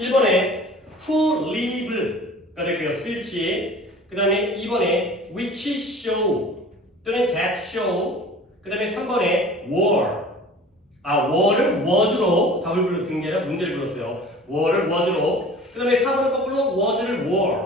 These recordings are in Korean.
1번에 who live가 될게요. 스위치. 그 다음에 2번에 which show 또는 that show. 그 다음에 3번에 were. were를 was로 답을 든 게 아니라 문제를 불렀어요. were를 was로. 그 다음에 4번은 거꾸로 was를 were.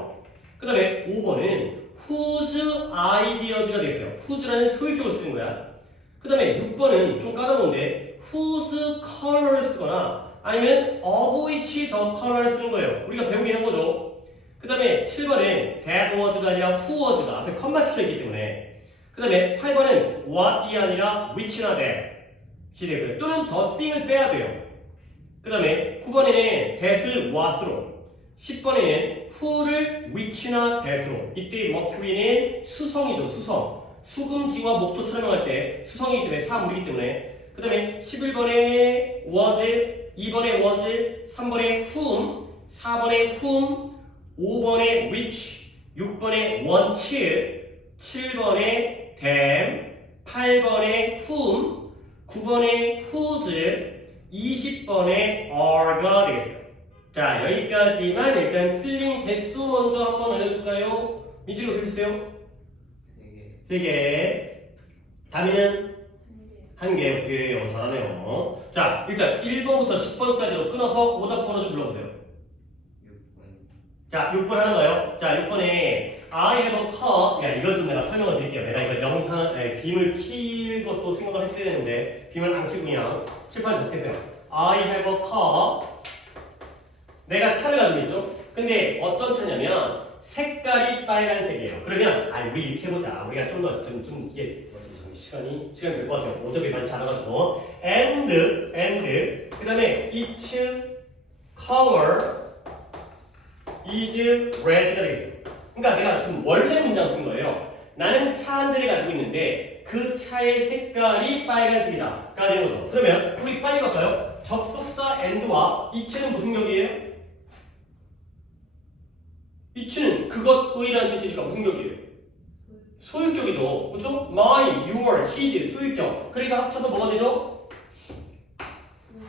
그 다음에 5번은 whose ideas가 됐어요. whose라는 소유격을 쓰는 거야. 그 다음에 6번은 좀 까다로운데 whose color를 쓰거나 아니면 of which the color를 쓰는 거예요. 우리가 배우긴 한 거죠. 그 다음에 7번은 that was가 아니라 who was가 앞에 컴마 찍혀있기 때문에. 그 다음에 8번은 what이 아니라 which나 that이 되고요. 또는 the thing을 빼야 돼요. 그 다음에 9번에는 that을 what으로, 10번에는 who를 which나 that으로. 이때 머큐리는 수성이죠. 수성. 수금지와 목도 촬영할 때 수성이기 때문에 사물이기 때문에. 그 다음에 11번에 was, 2번에 was, 3번에 whom, 4번에 whom, 5번에 which, 6번에 want, 7번에 them, 8번에 whom, 9번에 whose, 20번에 are가 되겠어요. 자, 여기까지만 일단 틀린 개수 먼저 한번 알려줄까요? 민준이 어떻게 했어요? 3개. 다음에는 1개. 오케이. 잘하네요. 자, 일단 1번부터 10번까지로 끊어서 오답 번호 좀 불러보세요. 6번. 자, 6번 하나가요. 자, 6번에 I have a cup. 야, 이것 좀 내가 설명을 드릴게요. 내가 이거 영상, 빔을 킬 것도 생각을 했어야 되는데 빔을 안 키고 그냥 칠판에 적겠어요. I have a cup. 내가 차를 가지고 있어. 근데 어떤 차냐면 색깔이 빨간색이에요. 그러면 우리 이렇게 해보자. 우리가 좀 더 이게 시간이 될 것 같아요. 오답이 많지 않아가지고 and 그 다음에 its color is red가 되겠어요. 그러니까 내가 지금 원래 문장 쓴 거예요. 나는 차 한 대를 가지고 있는데 그 차의 색깔이 빨간색이다 가 되는 거죠. 그러면 우리 빨리 갈까요? 접속사 and와 it는 무슨 격이에요? it는 그것의라는 뜻이니까 무슨 격이에요? 소유격이죠. 그렇죠? mine, your, his 소유격. 그러니까 합쳐서 뭐가 되죠?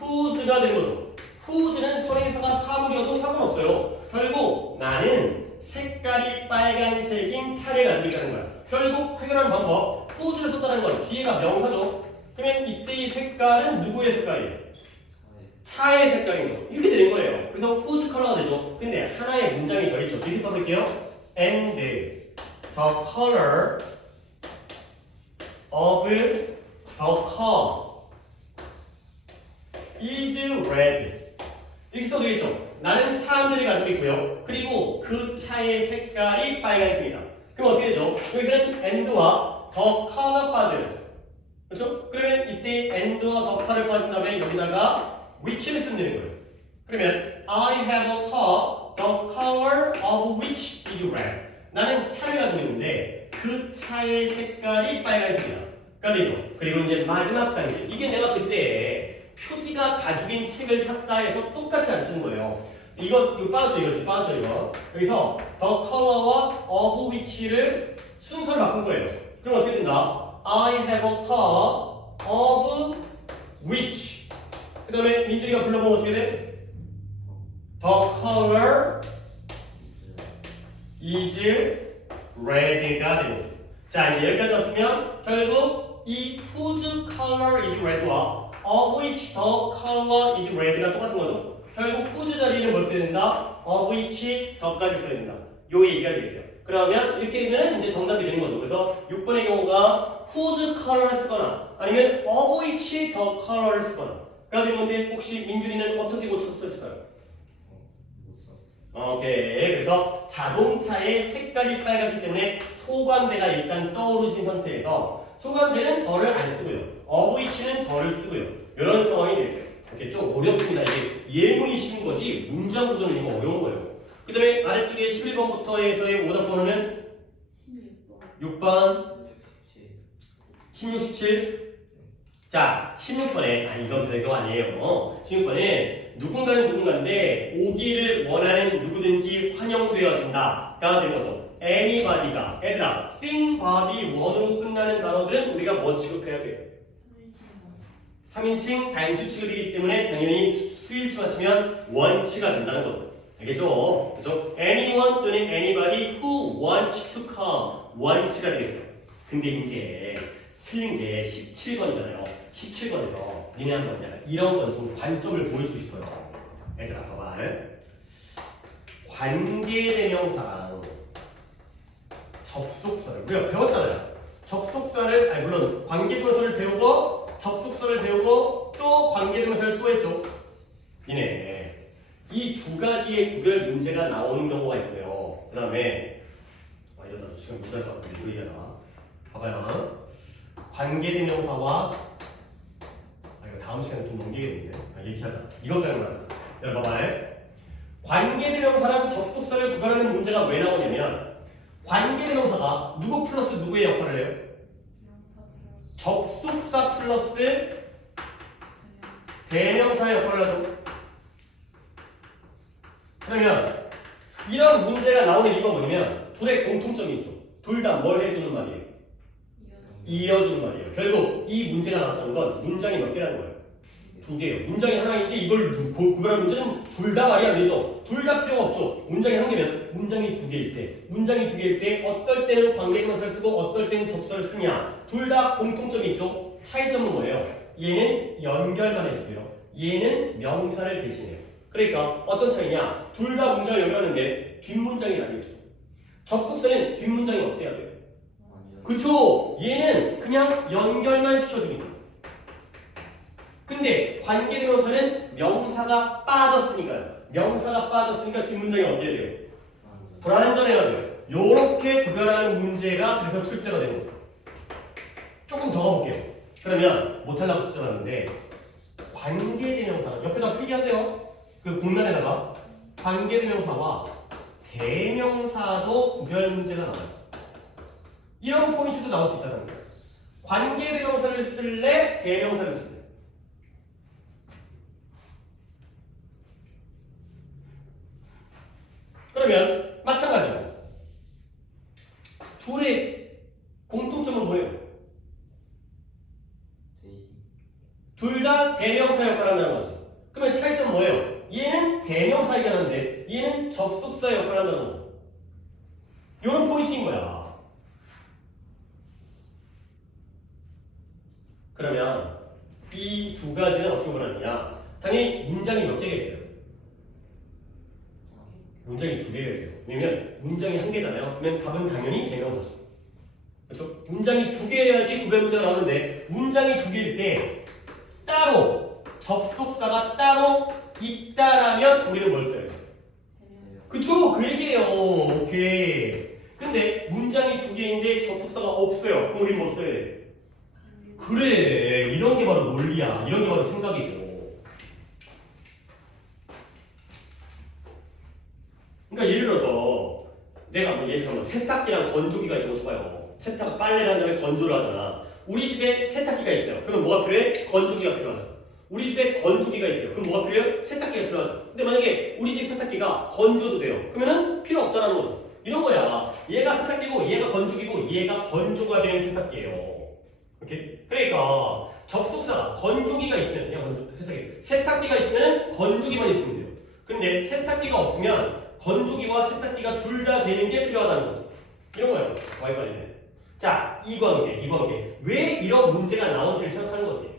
whose가 되는 거죠. whose는 선행사가 사물이어도 상관없어요. 결국 나는 색깔이 빨간색인 차를 가지고 있다는 거야. 결국 해결하는 방법 whose를 썼다는 건 뒤에가 명사죠. 그러면 이때의 색깔은 누구의 색깔이에요? 차의 색깔인 거죠. 이렇게 되는 거예요. 그래서 whose color가 되죠. 근데 하나의 문장이 더 있죠. 이렇게 써볼게요. and the color of the car is red. 이렇게 써도 되겠죠. 나는 차 한 대를 가지고 있고요. 그리고 그 차의 색깔이 빨간색이다. 그럼 어떻게 되죠? 여기서는 and와 the car가 빠져요. 그렇죠? 그러면 이때 and와 the car을 빠진 다음에 여기다가 which를 쓰면 되는 거예요. 그러면 I have a car, the color of which is red. 나는 차를 가지고 있는데 그 차의 색깔이 빨간색이다. 되죠. 그리고 이제 마지막 단계. 이게 내가 그때 표지가 가죽인 책을 샀다 해서 똑같이 안 쓰는 거예요. 이거 빠졌죠, 이거. 여기서 the color와 of which를 순서를 바꾼 거예요. 그럼 어떻게 된다? I have a car of which. 그 다음에 민준이가 불러보면 어떻게 돼? The color is red가 되는 거죠. 자, 이제 여기까지 왔으면 결국 이 whose color is red와 of which the color is red가 똑같은 거죠. 결국 whose 자리에는 뭘 써야 된다? of which the까지 써야 된다. 요 얘기가 되겠어요. 그러면 이렇게 되면 이제 정답이 되는 거죠. 그래서 6번의 경우가 whose color를 쓰거나 아니면 of which the color를 쓰거나 가 되는 건데 혹시 민준이는 어떻게 고쳐서 썼을까요? 오케이. 그래서 자동차의 색깔이 빨갛기 때문에 소관대가 일단 떠오르신 상태에서 소관대는 더를 안 쓰고요. of which는 더를 쓰고요. 이런 상황이 되겠어요. 이렇게 좀 어렵습니다. 이게 예문이 쉬운 거지 문장 구조는 이거 어려운 거예요. 그 다음에 아래쪽에 11번부터 해서의 오답 번호는 6번, 16, 17. 자, 16번에 이건 별거 아니에요. 16번에 누군가는 누군가인데 오기를 원하는 누구든지 환영되어진다가 되는 거죠. anybody가 얘들아 thing, body, one으로 끝나는 단어들은 우리가 뭐 취급해야 돼요? 3인칭 단수 취급이기 때문에 당연히 수일치 맞추면 원치가 된다는 거죠. 알겠죠? 그죠? anyone 또는 anybody who wants to come 원치가 되겠어요. 근데 이제 틀린 게 17번이잖아요. 17번에서 니네 한번 내가 이런 건 좀 관점을 보여주고 싶어요. 얘들아 봐봐. 관계대명사랑 접속사를 우리가 배웠잖아요. 접속사를 아니 물론 관계대명사를 배우고 접속사를 배우고 또 관계대명사를 또 했죠. 니네 이 두 가지의 구별 문제가 나오는 경우가 있고요. 그 다음에 이러다 또 시간 못할 것 같은데 이거 얘기하다 봐봐요. 관계대명사와 이거 다음 시간에 좀 넘기겠는데 얘기하자. 이것까지 하자. 여러분 봐봐요. 관계대명사랑 접속사를 구별하는 문제가 왜 나오냐면 관계대명사가 누구 플러스 누구의 역할을 해요? 접속사 플러스 대명사의 역할을 하죠. 그러면 이런 문제가 나오는 이유가 뭐냐면 둘의 공통점이 있죠. 둘 다 뭘 해주는 말이에요? 이어주는 말이에요. 결국 이 문제가 나왔다는 건 문장이 몇 개라는 거예요? 두 개예요. 문장이 하나인데 이걸 구별하는 문제는 둘 다 말이 안 되죠. 둘 다 필요가 없죠. 문장이 한 개면 문장이 두 개일 때 어떨 때는 관계대명사를 쓰고 어떨 때는 접속사를 쓰냐. 둘 다 공통점이 있죠. 차이점은 뭐예요? 얘는 연결만 해주고요. 얘는 명사를 대신해요. 그러니까 어떤 차이냐? 둘 다 문장을 연결하는데 뒷문장이 다르죠. 접속사는 뒷문장이 어때야 돼요? 그쵸? 얘는 그냥 연결만 시켜주니까. 근데 관계대명사는 명사가 빠졌으니까요. 명사가 빠졌으니까 뒷문장이 어때야 돼요? 불완전해야 돼요. 요렇게 구별하는 문제가 그래서 출제가 되는 거죠. 조금 더 가볼게요. 그러면 못하려고 추천하는데 관계대명사 옆에다 필기하세요. 그 공란에다가 관계대명사와 대명사도 구별 문제가 나와요. 이런 포인트도 나올 수 있다는 거예요. 관계대명사를 쓸래? 대명사를 쓸래? 그러면 마찬가지로 둘의 공통점은 뭐예요? 둘 다 대명사 역할을 한다는 거죠. 그러면 차이점 뭐예요? 얘는 대명사이긴 한데 얘는 접속사 역할을 한다는 거죠. 이런 포인트인 거야. 그러면 이 두 가지는 어떻게 구별하느냐? 당연히 문장이 몇 개가 있어요? 문장이 두 개가 돼요. 왜냐면 문장이 한 개잖아요. 그러면 답은 당연히 대명사죠. 그렇죠? 문장이 두 개여야지 구별 문제가 나오는데 문장이 두 개일 때 따로 접속사가 따로 있다라면 우리는 뭘 써야지? 그쵸? 그 얘기예요. 오케이. 근데 문장이 두 개인데 접속사가 없어요. 그럼 우리는 뭐 써야 돼? 그래. 이런 게 바로 논리야. 이런 게 바로 생각이고. 그러니까 예를 들어서 내가 뭐 예를 들어서 세탁기랑 건조기가 있다고 쳐봐요. 세탁 빨래를 한 다음에 건조를 하잖아. 우리 집에 세탁기가 있어요. 그러면 뭐가 필요해? 건조기가 필요하죠. 우리 집에 건조기가 있어요. 그럼 뭐가 필요해요? 세탁기가 필요하죠. 근데 만약에 우리 집 세탁기가 건조도 돼요. 그러면은 필요 없다는 거죠. 이런 거야. 얘가 세탁기고 얘가 건조기고 얘가 건조가 되는 세탁기예요. 오케이? 그러니까 접속사가 건조기가 있으면 그냥 세탁기가 있으면 건조기만 있으면 돼요. 근데 세탁기가 없으면 건조기와 세탁기가 둘 다 되는 게 필요하다는 거죠. 이런 거예요. 와이파이는. 자, 이 관계. 왜 이런 문제가 나온지를 생각하는 거지.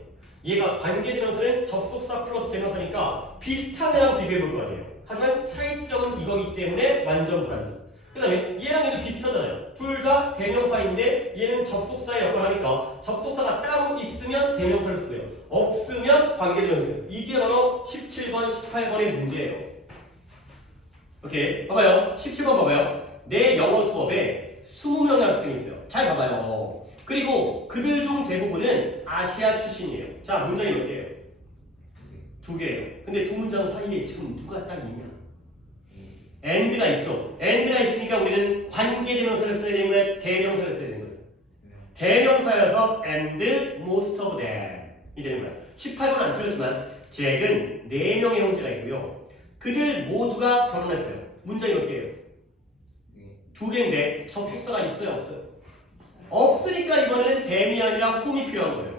얘가 관계대명사는 접속사 플러스 대명사니까 비슷한 애랑 비교해 볼 거 아니에요. 하지만 차이점은 이거기 때문에 완전 불완전. 그 다음에 얘랑 얘도 비슷하잖아요. 둘 다 대명사인데 얘는 접속사의 역할을 하니까 접속사가 따로 있으면 대명사를 쓰고요. 없으면 관계대명사. 이게 바로 17번, 18번의 문제예요. 오케이. 봐봐요. 17번 봐봐요. 내 영어 수업에 20명의 학생이 있어요. 잘 봐봐요. 그리고 그들 중 대부분은 아시아 출신이에요. 자, 문장이 몇 개예요? 두 개예요. 근데 두 문장 사이에 지금 누가 딱 있냐? and가 있죠. and가 있으니까 우리는 관계대명사를 써야 되는 거예요? 대명사를 써야 되는 거예요? 대명사여서 and most of them 이 되는 거예요. 18번 안 틀렸지만 잭은 4명의 형제가 있고요. 그들 모두가 결혼했어요. 문장이 몇 개예요? 두 개인데 접속사가 있어요? 없어요? 없으니까 이번에는 them이 아니라 whom이 필요한 거예요.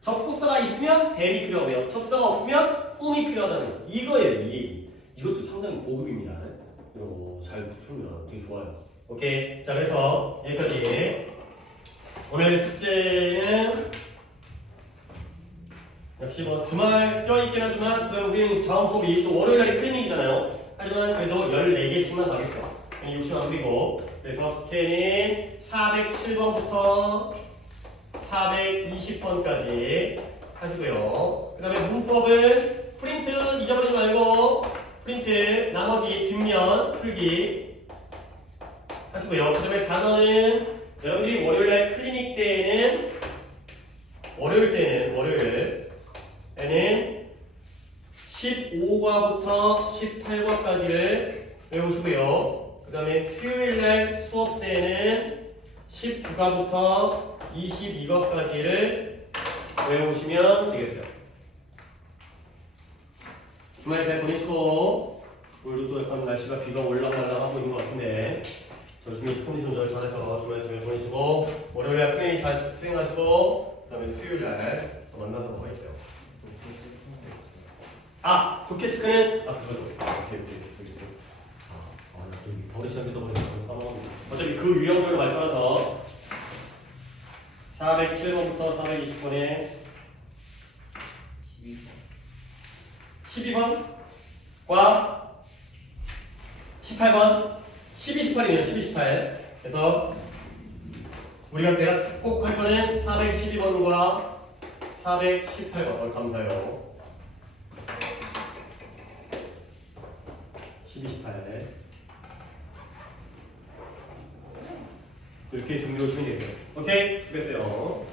접속사가 있으면 대비 필요하고요. 접속사가 없으면 whom이 필요하다는 거. 이거예요, 이 얘기. 이것도 상당히 고급입니다. 이런 거 잘 풀면 되게 좋아요. 오케이. 자, 그래서 여기까지. 오늘 숙제는 역시 뭐 주말 껴있긴 하지만 우리는 다음 수업이 또 월요일날이 클리닉이잖아요. 하지만 그래도 14개씩만 가겠어. 욕심 안 부리고. 그래서 K는 407번부터 420번까지 하시고요. 그 다음에 문법은 프린트 잊어버리지 말고 프린트 나머지 뒷면 풀기 하시고요. 그 다음에 단어는 여러분들이 월요일날 클리닉 때에는 월요일에는 15과부터 18과까지를 외우시고요. 그 다음에 수요일날 수업 때는 19과부터 22과까지를 외우시면 되겠어요. 주말 잘 보내시고 오늘도 또 약간 날씨가 비가 올라가려 하고 있는 것 같은데 조심히 컨디션 조절 잘해서 주말 잘 보내시고 월요일날 클리닉 잘 수행하시고 그 다음에 수요일날 또 만나도록 하겠어요. 아! 독해 체크는 그거죠. 오케이. 버릇이랑 뜯어버리면 어차피 그 유형별로 말 따라서 407번부터 420번에 12번과 18번 12, 18이네요. 12, 18 그래서 우리가 내가 꼭 할 거는 412번과 418번 감사해요. 12, 18 이렇게 준비하시면 되겠어요. 오케이? 수고했어요.